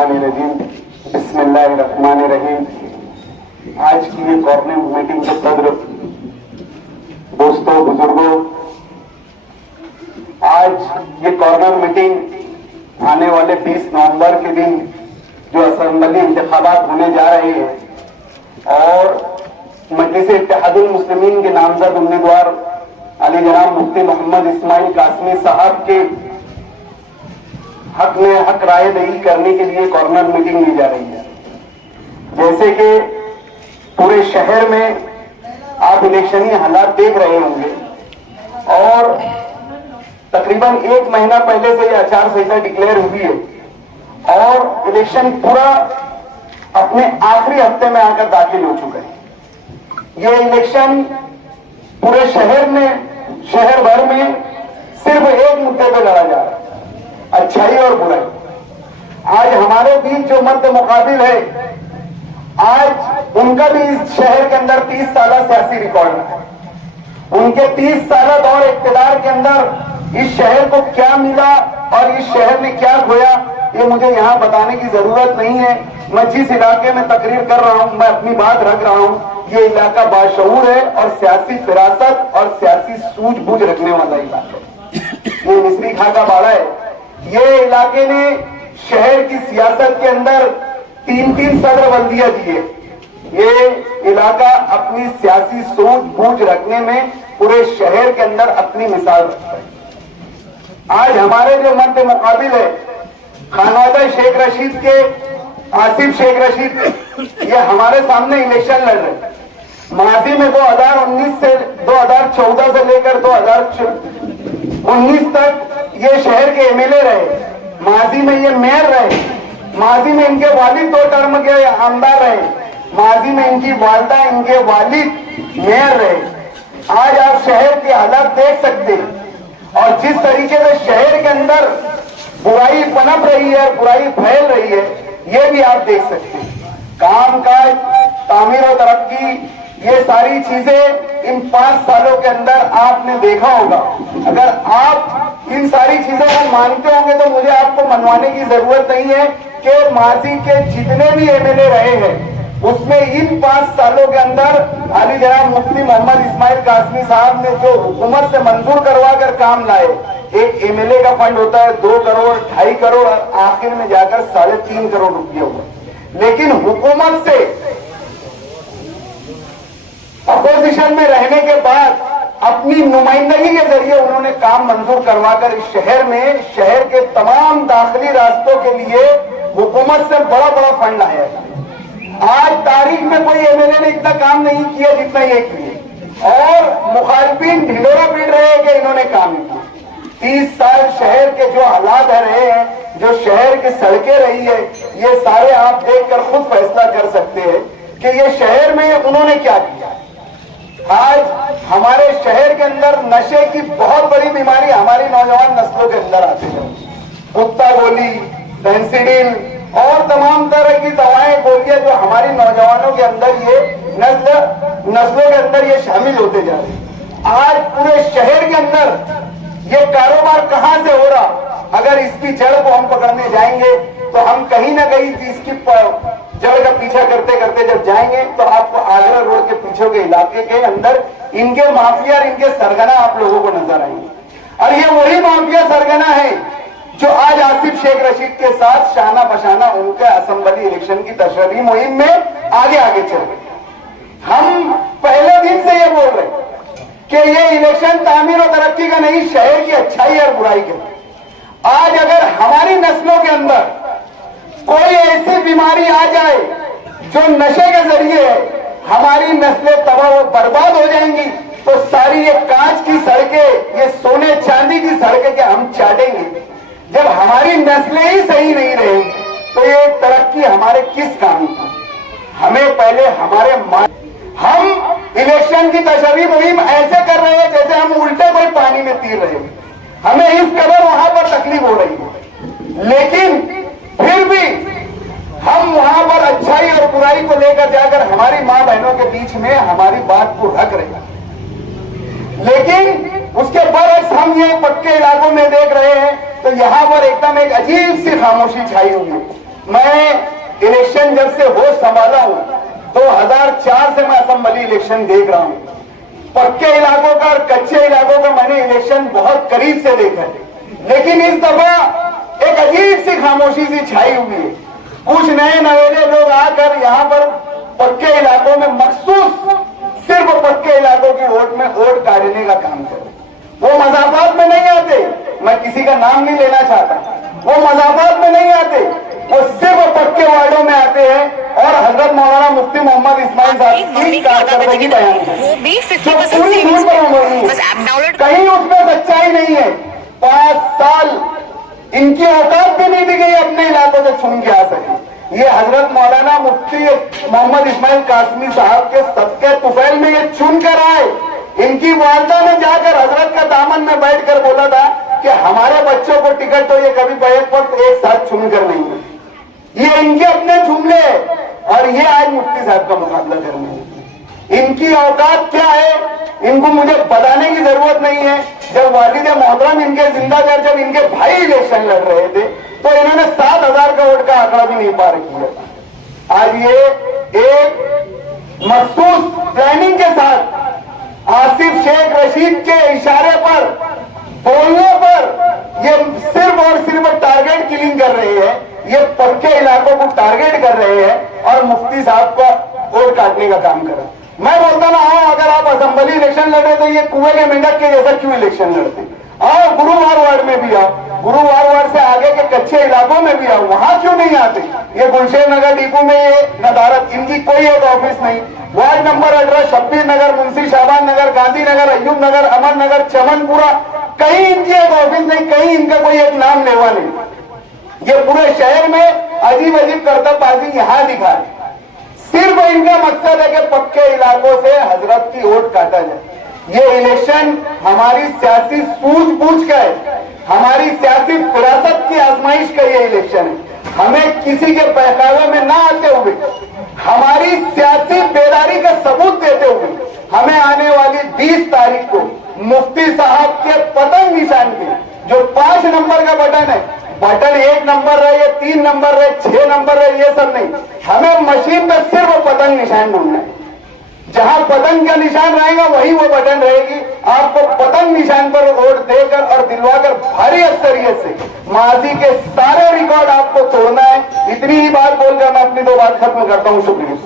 मिनशैतानिर्रजीम बिस्मिल्लाहिर्रहमानिर्रहीम। आज की ये कॉर्नर मीटिंग के सदर, दोस्तों, बुजुर्गों, आज ये कॉर्नर मीटिंग आने वाले 20 नवंबर के दिन जो असेंबली इंतखाबात होने जा रहे हैं और मजलिस इत्तेहादुल मुस्लिमीन के नामजद उम्मीदवार अली जनाब मुफ्ती मोहम्मद इस्माइल कासमी साहब के हक में हक राय दही करने के लिए कॉर्नर मीटिंग ली जा रही है। जैसे कि पूरे शहर में आप इलेक्शनी हालात देख रहे होंगे और तकरीबन 1 महीना पहले से यह आचार संहिता डिक्लेयर हुई है और इलेक्शन पूरा अपने आखिरी हफ्ते में आकर दाखिल हो चुका है। यह इलेक्शन पूरे शहर में, शहर भर में सिर्फ एक मुद्दे पे लड़ा जा रहा है, अच्छाई और बुराई। आज हमारे बीच जो मध्य मुकाबिल है, आज उनका भी इस शहर के अंदर 30 साल सियासी रिकॉर्ड है। उनके 30 साल दौर इख्तियार के अंदर इस शहर को क्या मिला और इस शहर में क्या खोया, ये मुझे यहाँ बताने की जरूरत नहीं है। मैं जिस इलाके में तकरीर कर रहा हूँ, मैं अपनी बात रख रहा हूँ, ये इलाका बाशऊर है और सियासी फिरासत और सियासी सूझबूझ रखने वाला इलाका है। ये मिस्री खां का बाड़ा है। ये इलाके ने शहर की सियासत के अंदर 3-3 सदर बल्दियां दिए। ये इलाका अपनी सियासी सूझबूझ रखने में पूरे शहर के अंदर अपनी मिसाल रखता है। आज हमारे जो मध्य मुकाबिल है, खानवादा शेख रशीद के आसिफ शेख रशीद, ये हमारे सामने इलेक्शन लड़ रहे हैं। माजी में 2019 से 2014 से लेकर 2019 तक ये शहर के एमएलए रहे। माजी में ये मेयर रहे। माजी में इनके वालिद 2 टर्म के आमदार रहे। माजी में इनकी वालदा, इनके वालिद मेयर रहे। आज आप शहर के हालात देख सकते हैं और जिस तरीके से शहर के अंदर बुराई पनप रही है, बुराई फैल रही है, ये भी आप देख सकते हैं। काम काज, तामीर और तरक्की, ये सारी चीजें इन 5 सालों के अंदर आपने देखा होगा। अगर आप इन सारी चीजों को मानते होंगे तो मुझे आपको मनवाने की जरूरत नहीं है कि माजी के जितने भी एमएलए रहे हैं उसमें इन 5 सालों के अंदर अली जनाब मुफ्ती मोहम्मद इस्माइल कासमी साहब ने जो हुकूमत से मंजूर करवा कर काम लाए, एक एमएलए का फंड होता है 2 करोड़, 2.5 करोड़ और आखिर में जाकर 3.5 करोड़ रुपये हुआ। लेकिन हुकूमत से अपोजिशन में रहने के बाद अपनी नुमाइंदगी के जरिए उन्होंने काम मंजूर करवाकर इस शहर में, शहर के तमाम दाखिली रास्तों के लिए हुकूमत से बड़ा बड़ा फंड आया है। आज तारीख में कोई एमएलए ने इतना काम नहीं किया जितना ये किया और मुखालिफिन ढिंढोरा पीट रहे हैं कि इन्होंने काम नहीं किया। 30 साल शहर के जो हालात रहे हैं, जो शहर की सड़कें रही है, ये सारे आप देखकर खुद फैसला कर सकते हैं कि ये शहर में उन्होंने क्या किया। आज हमारे शहर के अंदर नशे की बहुत बड़ी बीमारी हमारी नौजवान नस्लों के अंदर आती है। कुत्ता गोली, फेंसिडिल और तमाम तरह की दवाएं, गोलियां जो हमारी नौजवानों के अंदर ये नस्लों के अंदर ये शामिल होते जा रहे हैं। आज पूरे शहर के अंदर ये कारोबार कहां से हो रहा, अगर इसकी जड़ को हम पकड़ने जाएंगे तो हम कहीं ना कहीं इसकी जड़ का पीछा करते करते जब जाएंगे तो आपको आगरा रोड के पीछे के इलाके के अंदर इनके माफिया, इनके सरगना आप लोगों को नजर आएंगे। और ये वही माफिया सरगना है जो आज आसिफ शेख रशीद के साथ शाना बशाना उनके असेंबली इलेक्शन की तशरीह मुहिम में आगे आगे चल रहे। हम पहले दिन से ये बोल रहे कि ये इलेक्शन तामीर और तरक्की का नहीं, शहर की अच्छाई और बुराई का। आज अगर हमारी नस्लों के अंदर कोई ऐसी बीमारी आ जाए जो नशे के जरिए हमारी नस्लें तबाह व बर्बाद हो जाएंगी, तो सारी ये कांच की सड़कें, ये सोने चांदी की सड़कें क्या हम चाटेंगे? जब हमारी नस्लें ही सही नहीं रहेंगी तो ये तरक्की हमारे किस काम की? हमें पहले हम इलेक्शन की तशरीह मुहिम ऐसे कर रहे हैं जैसे हम उल्टे कोई पानी में तीर रहे हैं। हमें इस कदर वहां पर तकलीफ हो रही है, लेकिन फिर भी हम वहां पर अच्छाई और बुराई को लेकर जाकर हमारी मां बहनों के बीच में हमारी बात को रख रहे हैं। लेकिन उसके बरक्स हम ये पक्के इलाकों में देख रहे हैं तो यहाँ पर एकदम एक अजीब सी खामोशी छाई हुई है। میں الیکشن جب سے ہوش سنبھالا ہوں 2004 سے میں اسمبلی الیکشن دیکھ رہا ہوں. پکے علاقوں کا اور کچے علاقوں کا میں نے الیکشن بہت قریب سے دیکھا ہے, لیکن اس دفعہ ایک عجیب سی خاموشی سی چھائی ہوئی ہے. کچھ نئے نویلے لوگ آ کر یہاں پر پکے علاقوں میں مخصوص صرف پکے علاقوں کی ووٹ میں ووٹ کاٹنے کا کام کریں. وہ مضافات میں نہیں آتے, میں کسی کا نام نہیں لینا چاہتا, وہ مضافات میں نہیں آتے, وہ صرف پکے وارڈوں میں آتے ہیں اور حضرت مولانا مفتی محمد اسماعیل صاحب کی کارکردگی بیان کہیں اس میں سچائی نہیں ہے. 5 سال ان کی اوقات بھی نہیں دی گئی اپنے علاقوں سے چھن کے آ سکے. یہ حضرت مولانا مفتی محمد اسماعیل قاسمی صاحب کے صدقے طفیل میں یہ چن کر آئے. ان کی والدہ نے جا کر حضرت کا دامن میں بیٹھ کر بولا تھا کہ ہمارے بچوں کو ٹکٹ تو یہ کبھی بیک وقت ایک ساتھ چن کر نہیں ہے. یہ ان کے اپنے جملے اور یہ آج مفتی صاحب کا مقابلہ کرنے ہیں. ان کی اوقات کیا ہے ان کو مجھے بتانے کی ضرورت نہیں ہے. جب والد محترم ان کے زندہ کر جب ان کے بھائی الیکشن لڑ رہے تھے تو انہوں نے 7,000 کا ووٹ کا آنکڑا بھی نہیں پار کیا. آج یہ ایک مخصوص پلاننگ کے ساتھ آصف شیخ رشید کے اشارے پر بولنے پر یہ صرف اور صرف ٹارگیٹ کلنگ کر رہے ہیں. یہ پکے علاقوں کو ٹارگیٹ کر رہے ہیں اور مفتی صاحب کا ووٹ کاٹنے کا کام کر رہے ہیں. میں بولتا نا اگر آپ اسمبلی الیکشن لڑے تو یہ کنویں کے مینڈک کے جیسا کیوں الیکشن لڑتے. آؤ گرووار وارڈ میں بھی آؤ, گرووار وارڈ سے آگے کے کچے علاقوں میں بھی آؤ, وہاں کیوں نہیں آتے. یہ گلشین نگر ڈپو میں یہ ندارت ان کی کوئی ایک آفس نہیں. وارڈ نمبر 18 شبیر نگر, منشی شابان نگر, گاندھی نگر, ایوب نگر, امن نگر, چمن پورا, کہیں ان کی ایک آفس نہیں, کہیں ان کا کوئی ایک نام لیوا نہیں. یہ پورے شہر میں عجیب عجیب کرتب بازی یہاں دکھا ہے. صرف ان کا مقصد ہے کہ پکے علاقوں سے حضرت کی ووٹ کاٹا جائے. یہ الیکشن ہماری سیاسی سوجھ بوجھ کا ہے, ہماری سیاسی فراست کی آزمائش کا یہ الیکشن ہے. ہمیں کسی کے بہکاوے میں نہ آتے ہوئے, ہماری سیاسی بیداری کا ثبوت دیتے ہوئے ہمیں آنے والی 20 تاریخ کو مفتی صاحب کے پتنگ نشان کے جو 5 نمبر کا بٹن ہے, بٹن 1 نمبر رہے, 3 نمبر رہے, 6 نمبر رہے, یہ سب نہیں. ہمیں مشین پہ صرف پتنگ نشان ڈھونڈنا ہے. جہاں پتنگ کا نشان رہے گا وہی وہ بٹن رہے گی. آپ کو پتنگ نشان پر ووٹ دے کر اور دلوا کر بھاری اکثریت سے ماضی کے سارے ریکارڈ آپ کو توڑنا ہے. اتنی ہی بات بول کر میں اپنی 2 بات ختم کرتا ہوں. شکریہ.